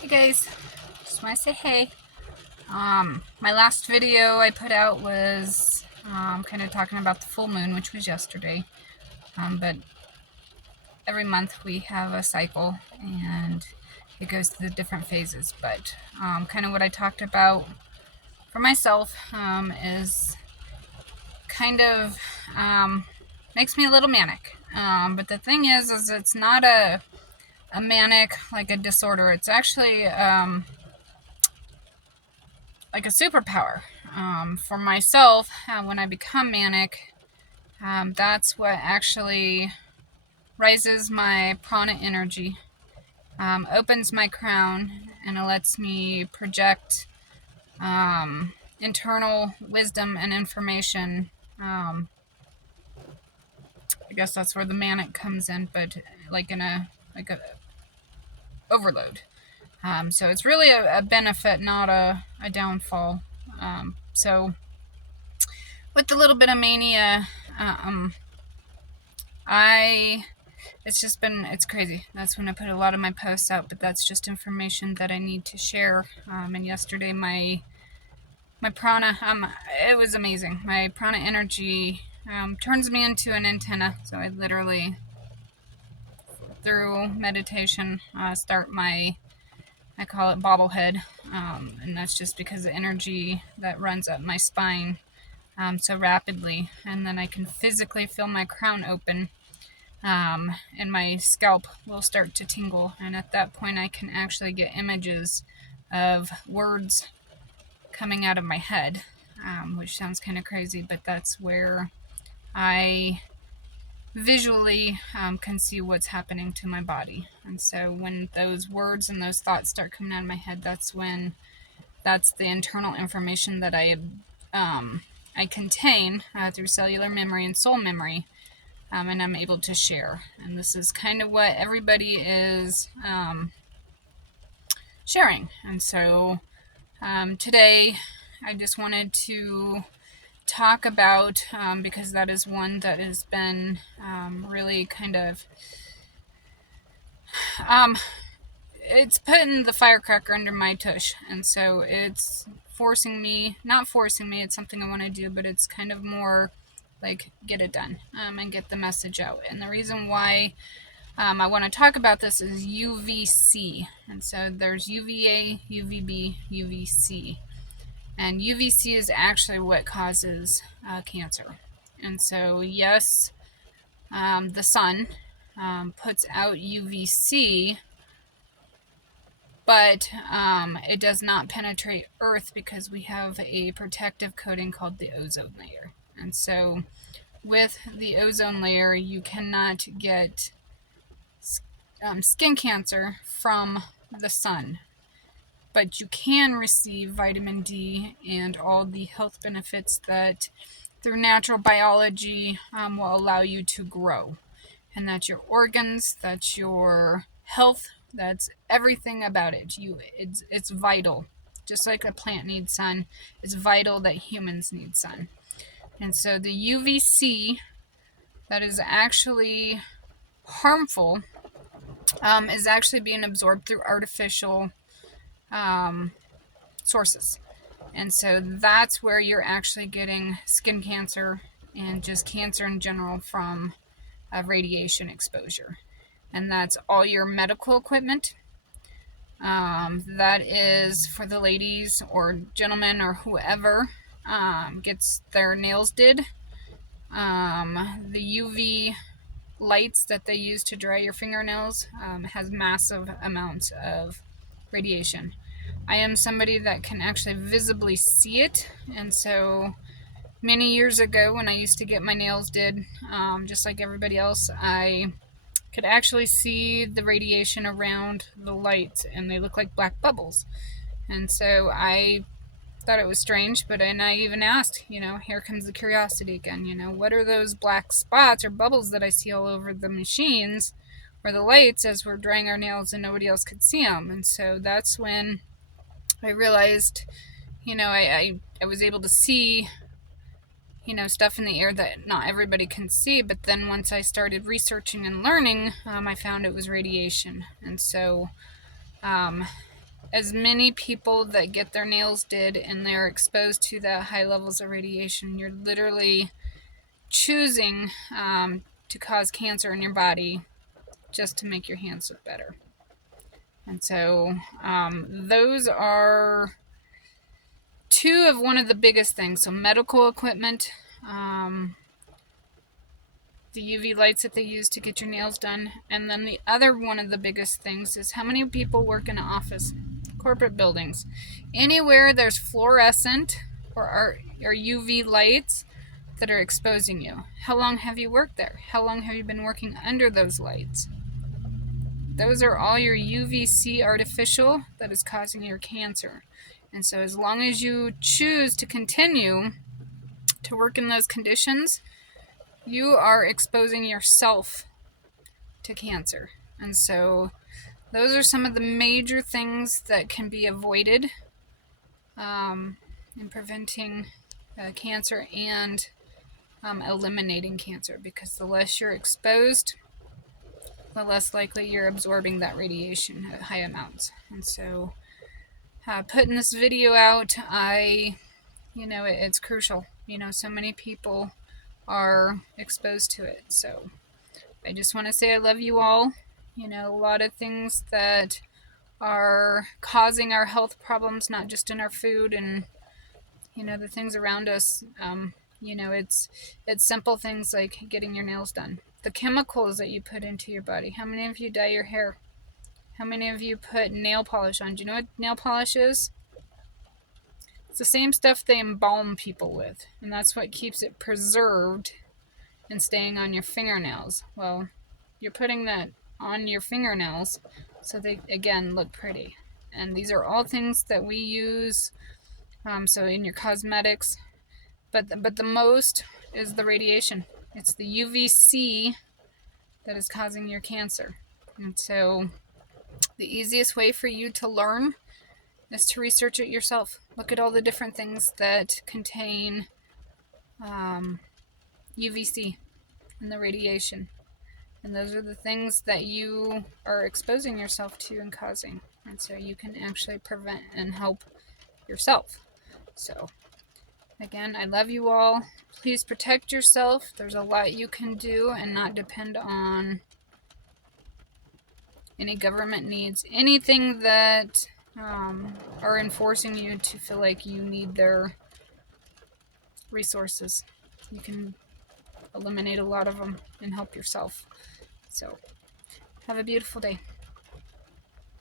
Hey guys, just want to say hey. My last video I put out was kind of talking about the full moon, which was yesterday. But every month we have a cycle and it goes through the different phases. But kind of what I talked about for myself is kind of makes me a little manic. But the thing is it's not a manic like a disorder. It's actually like a superpower. For myself, when I become manic, that's what actually raises my prana energy, opens my crown, and it lets me project internal wisdom and information. I guess that's where the manic comes in, but like in a overload. So it's really a benefit, not a downfall. So with a little bit of mania, it's crazy. That's when I put a lot of my posts out, but that's just information that I need to share. And yesterday my prana, it was amazing. My prana energy turns me into an antenna. So I literally, through meditation, start I call it bobblehead. And that's just because the energy that runs up my spine so rapidly. And then I can physically feel my crown open. And my scalp will start to tingle, and at that point I can actually get images of words coming out of my head, which sounds kind of crazy, but that's where I visually can see what's happening to my body. And so when those words and those thoughts start coming out of my head, that's the internal information that I contain through cellular memory and soul memory. And I'm able to share. And this is kind of what everybody is sharing. And so today I just wanted to talk about, because that is one that has been really kind of, it's putting the firecracker under my tush. And so it's not forcing me, it's something I want to do, but it's kind of more like get it done and get the message out. And the reason why I want to talk about this is UVC. And so there's UVA, UVB, UVC. And UVC is actually what causes cancer. And so yes, the sun puts out UVC, but it does not penetrate Earth because we have a protective coating called the ozone layer. And so with the ozone layer, you cannot get skin cancer from the sun, but you can receive vitamin D and all the health benefits that through natural biology will allow you to grow. And that's your organs, that's your health, that's everything about it. It's vital. Just like a plant needs sun, it's vital that humans need sun. And so the UVC that is actually harmful is actually being absorbed through artificial sources. And so that's where you're actually getting skin cancer and just cancer in general from radiation exposure. And that's all your medical equipment. That is for the ladies or gentlemen or whoever gets their nails did. The UV lights that they use to dry your fingernails has massive amounts of radiation. I am somebody that can actually visibly see it, and so many years ago when I used to get my nails did, just like everybody else, I could actually see the radiation around the lights, and they look like black bubbles. And so I thought it was strange, but I even asked, here comes the curiosity again, what are those black spots or bubbles that I see all over the machines or the lights as we're drying our nails and nobody else could see them? And so that's when I realized, I was able to see, stuff in the air that not everybody can see. But then once I started researching and learning, I found it was radiation. And so as many people that get their nails did and they're exposed to the high levels of radiation, you're literally choosing to cause cancer in your body just to make your hands look better. And so those are two of one of the biggest things. So medical equipment, the UV lights that they use to get your nails done. And then the other one of the biggest things is how many people work in an office, corporate buildings. Anywhere there's fluorescent or UV lights that are exposing you. How long have you worked there? How long have you been working under those lights? Those are all your UVC artificial that is causing your cancer. And so as long as you choose to continue to work in those conditions, you are exposing yourself to cancer. And so those are some of the major things that can be avoided in preventing cancer and eliminating cancer, because the less you're exposed, the less likely you're absorbing that radiation at high amounts. And so putting this video out, it's crucial. So many people are exposed to it. So I just want to say I love you all. A lot of things that are causing our health problems, not just in our food and, the things around us. It's simple things like getting your nails done. The chemicals that you put into your body. How many of you dye your hair? How many of you put nail polish on? Do you know what nail polish is? It's the same stuff they embalm people with, and that's what keeps it preserved and staying on your fingernails. Well, you're putting that on your fingernails so they, again, look pretty. And these are all things that we use, so in your cosmetics. But the most is the radiation. It's the UVC that is causing your cancer. And so the easiest way for you to learn is to research it yourself. Look at all the different things that contain UVC and the radiation. And those are the things that you are exposing yourself to and causing. And so you can actually prevent and help yourself. So again, I love you all. Please protect yourself. There's a lot you can do and not depend on any government needs. Anything that are enforcing you to feel like you need their resources. You can eliminate a lot of them and help yourself. So have a beautiful day.